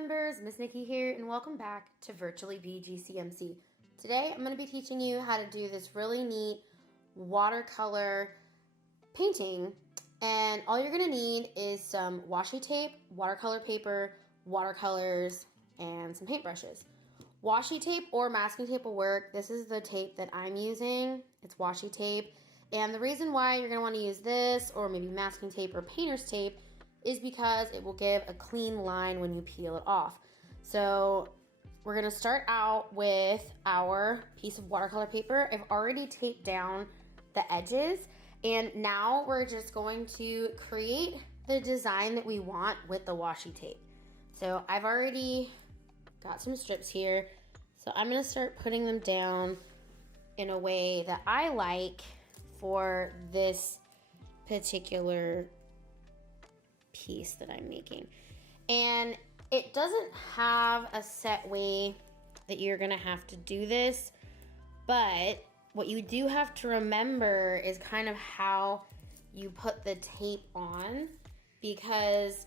members, Miss Nikki here, and welcome back to Virtually BGCMC. Today I'm going to be teaching you how to do this really neat watercolor painting, and all you're going to need is some washi tape, watercolor paper, watercolors, and some paintbrushes. Washi tape or masking tape will work. This is the tape that I'm using. It's washi tape, and the reason why you're going to want to use this or maybe masking tape or painter's tape is because it will give a clean line when you peel it off. So we're gonna start out with our piece of watercolor paper. I've already taped down the edges, and now we're just going to create the design that we want with the washi tape. So I've already got some strips here, so I'm gonna start putting them down in a way that I like for this particular piece that I'm making. And it doesn't have a set way that you're gonna have to do this, but what you do have to remember is kind of how you put the tape on, because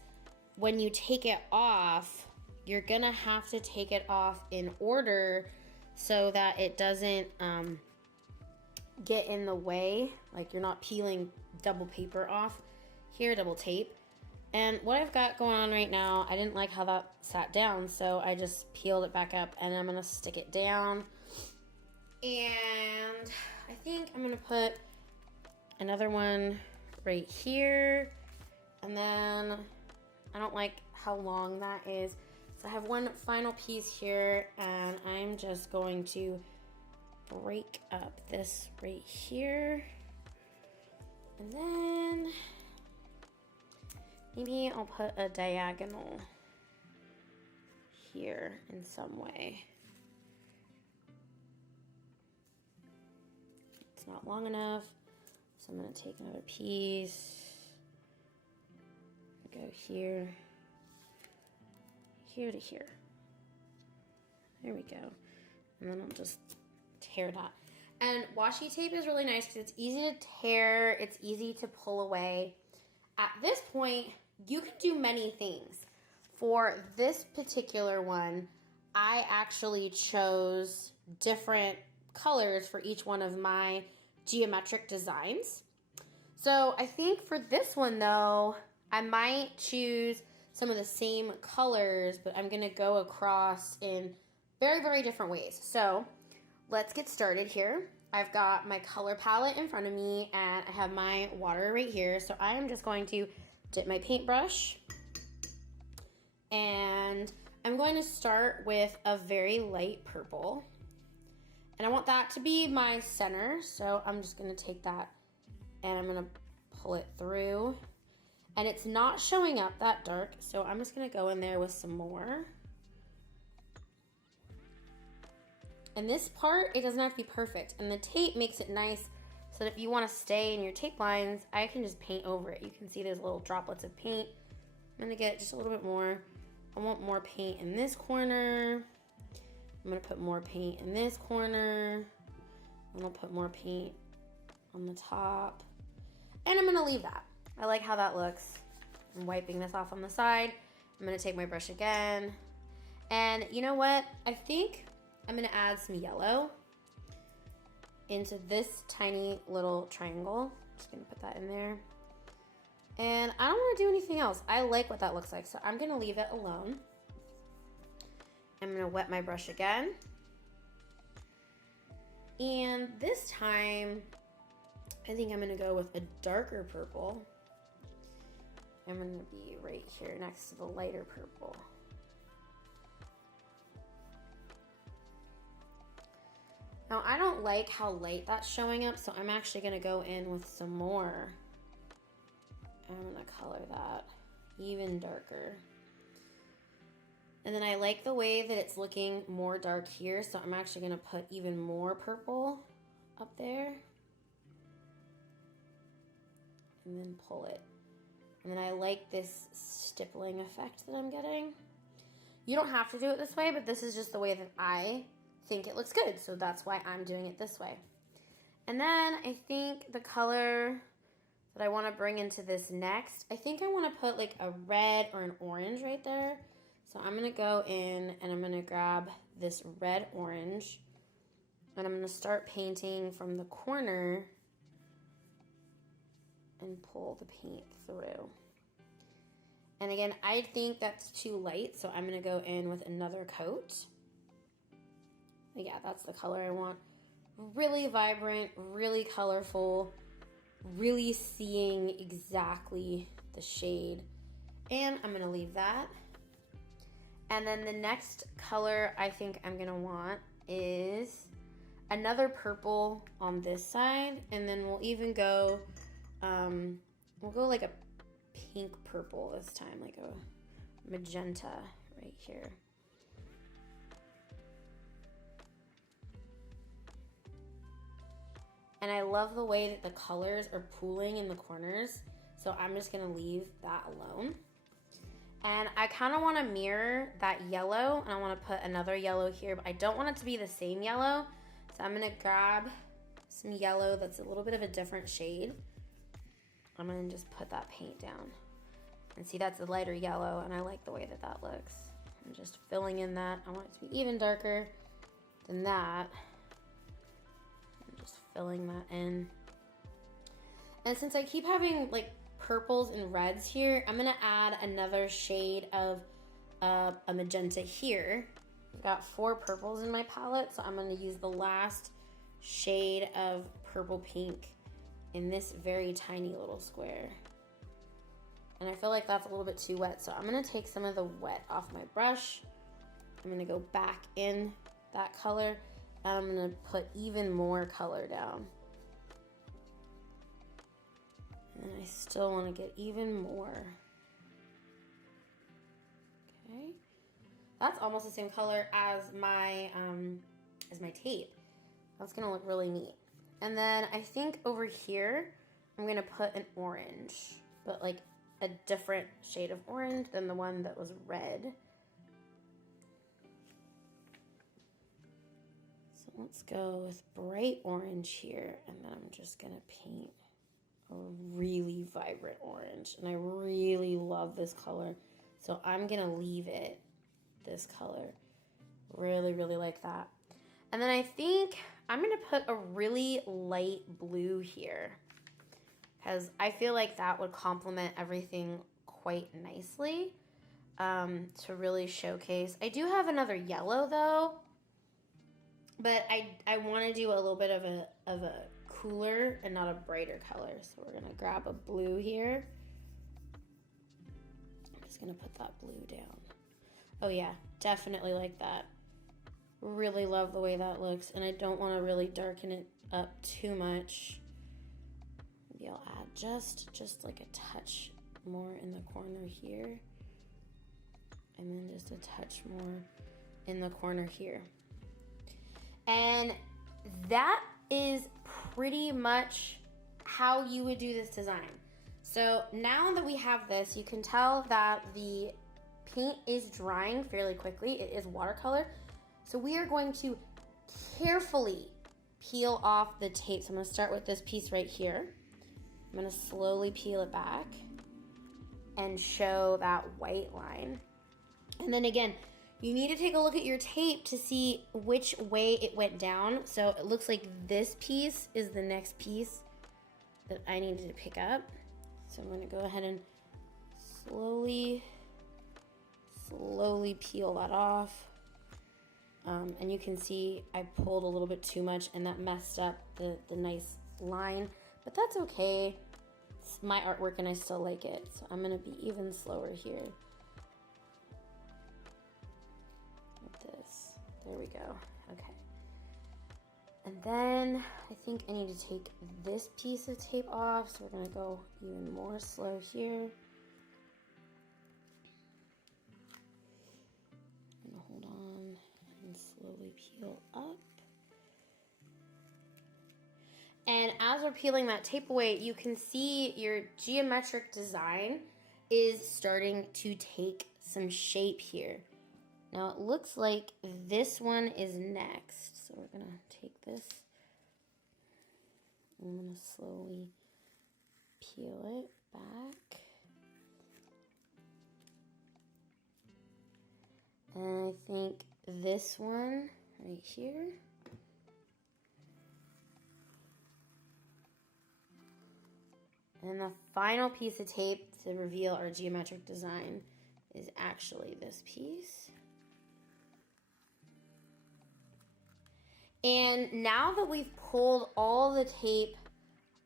when you take it off, you're gonna have to take it off in order so that it doesn't get in the way, like you're not peeling double paper off here, double tape. And what I've got going on right now, I didn't like how that sat down, so I just peeled it back up, and I'm gonna stick it down. And I think I'm gonna put another one right here, and then I don't like how long that is. So I have one final piece here, and I'm just going to break up this right here. And then maybe I'll put a diagonal here in some way. It's not long enough, so I'm gonna take another piece, go here, here to here. There we go. And then I'll just tear that. And washi tape is really nice because it's easy to tear, it's easy to pull away. At this point, you can do many things. For this particular one, I actually chose different colors for each one of my geometric designs. So I think for this one though, I might choose some of the same colors, but I'm gonna go across in very, very different ways. So let's get started here. I've got my color palette in front of me, and I have my water right here. So I am just going to dip my paintbrush, and I'm going to start with a very light purple, and I want that to be my center. So I'm just gonna take that and I'm gonna pull it through, and it's not showing up that dark, so I'm just gonna go in there with some more. And this part, it doesn't have to be perfect, and the tape makes it nice so that if you want to stay in your tape lines, I can just paint over it. You can see there's little droplets of paint. I'm gonna get just a little bit more. I want more paint in this corner. I'm gonna put more paint in this corner. I'm gonna put more paint on the top. And I'm gonna leave that. I like how that looks. I'm wiping this off on the side. I'm gonna take my brush again. And you know what? I think I'm gonna add some yellow into this tiny little triangle. Just gonna put that in there. And I don't wanna do anything else. I like what that looks like, so I'm gonna leave it alone. I'm gonna wet my brush again. And this time, I think I'm gonna go with a darker purple. I'm gonna be right here next to the lighter purple. Now, I don't like how light that's showing up, so I'm actually gonna go in with some more. I'm gonna color that even darker. And then I like the way that it's looking more dark here, so I'm actually gonna put even more purple up there. And then pull it. And then I like this stippling effect that I'm getting. You don't have to do it this way, but this is just the way that I think it looks good, so that's why I'm doing it this way. And then I think the color that I want to bring into this next, I think I want to put like a red or an orange right there. So I'm going to go in and I'm going to grab this red orange and I'm going to start painting from the corner and pull the paint through. And again, I think that's too light, so I'm going to go in with another coat. But yeah, that's the color I want. Really vibrant, really colorful, really seeing exactly the shade. And I'm going to leave that. And then the next color I think I'm going to want is another purple on this side. And then we'll even go, we'll go like a pink purple this time, like a magenta right here. And I love the way that the colors are pooling in the corners, so I'm just gonna leave that alone. And I kind of want to mirror that yellow, and I want to put another yellow here, but I don't want it to be the same yellow, so I'm gonna grab some yellow that's a little bit of a different shade. I'm gonna just put that paint down. And see, that's a lighter yellow, and I like the way that that looks. I'm just filling in that. I want it to be even darker than that. I'm just filling that in. And since I keep having like purples and reds here, I'm gonna add another shade of a magenta here. I've got 4 purples in my palette, so I'm gonna use the last shade of purple pink in this very tiny little square. And I feel like that's a little bit too wet, so I'm gonna take some of the wet off my brush. I'm gonna go back in that color, and I'm gonna put even more color down. And I still wanna get even more. Okay, that's almost the same color as my tape. That's gonna look really neat. And then I think over here, I'm gonna put an orange, but like a different shade of orange than the one that was red. So let's go with bright orange here, and then I'm just gonna paint a really vibrant orange. And I really love this color, so I'm gonna leave it this color. Really, really like that. And then I think I'm gonna put a really light blue here, because I feel like that would complement everything quite nicely to really showcase. I do have another yellow though, but I want to do a little bit of a cooler and not a brighter color. So we're gonna grab a blue here. I'm just gonna put that blue down. Oh yeah, definitely like that. Really love the way that looks, and I don't want to really darken it up too much. Maybe I'll add just like a touch more in the corner here, and then just a touch more in the corner here. And that is pretty much how you would do this design. So now that we have this, you can tell that the paint is drying fairly quickly. It is watercolor. So we are going to carefully peel off the tape. So I'm gonna start with this piece right here. I'm gonna slowly peel it back and show that white line. And then again, you need to take a look at your tape to see which way it went down. So it looks like this piece is the next piece that I needed to pick up. So I'm gonna go ahead and slowly peel that off. And you can see I pulled a little bit too much, and that messed up the nice line, but that's okay. It's my artwork and I still like it. So I'm gonna be even slower here with this. There we go. Okay. And then I think I need to take this piece of tape off. So we're gonna go even more slow here. Hold on and slowly peel up. And as we're peeling that tape away, you can see your geometric design is starting to take some shape here. Now it looks like this one is next. So we're gonna take this. I'm gonna slowly peel it back. And I think this one right here. And the final piece of tape to reveal our geometric design is actually this piece. And now that we've pulled all the tape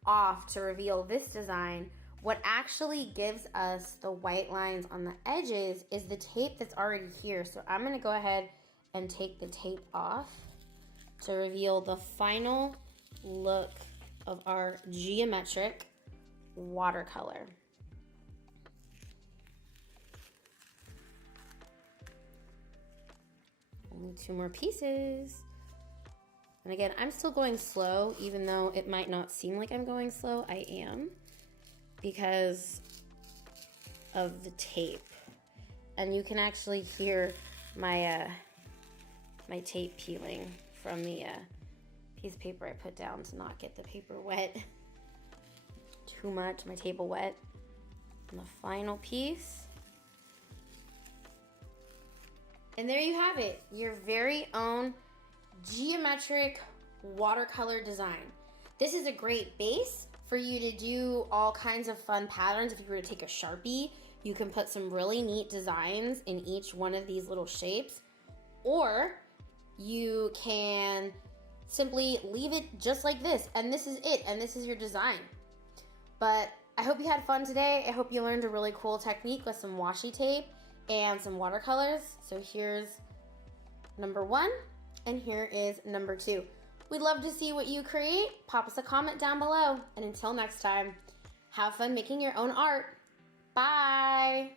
off to reveal this design, what actually gives us the white lines on the edges is the tape that's already here. So I'm gonna go ahead and take the tape off to reveal the final look of our geometric watercolor. Only 2 more pieces. And again, I'm still going slow, even though it might not seem like I'm going slow. I am, because of the tape. And you can actually hear my my tape peeling from the piece of paper I put down to not get the paper wet too much, my table wet. And the final piece. And there you have it, your very own geometric watercolor design. This is a great base for you to do all kinds of fun patterns. If you were to take a Sharpie, you can put some really neat designs in each one of these little shapes, or you can simply leave it just like this, and this is it, and this is your design. But I hope you had fun today. I hope you learned a really cool technique with some washi tape and some watercolors. So here's number 1, and here is number 2. We'd love to see what you create. Pop us a comment down below. And until next time, have fun making your own art. Bye.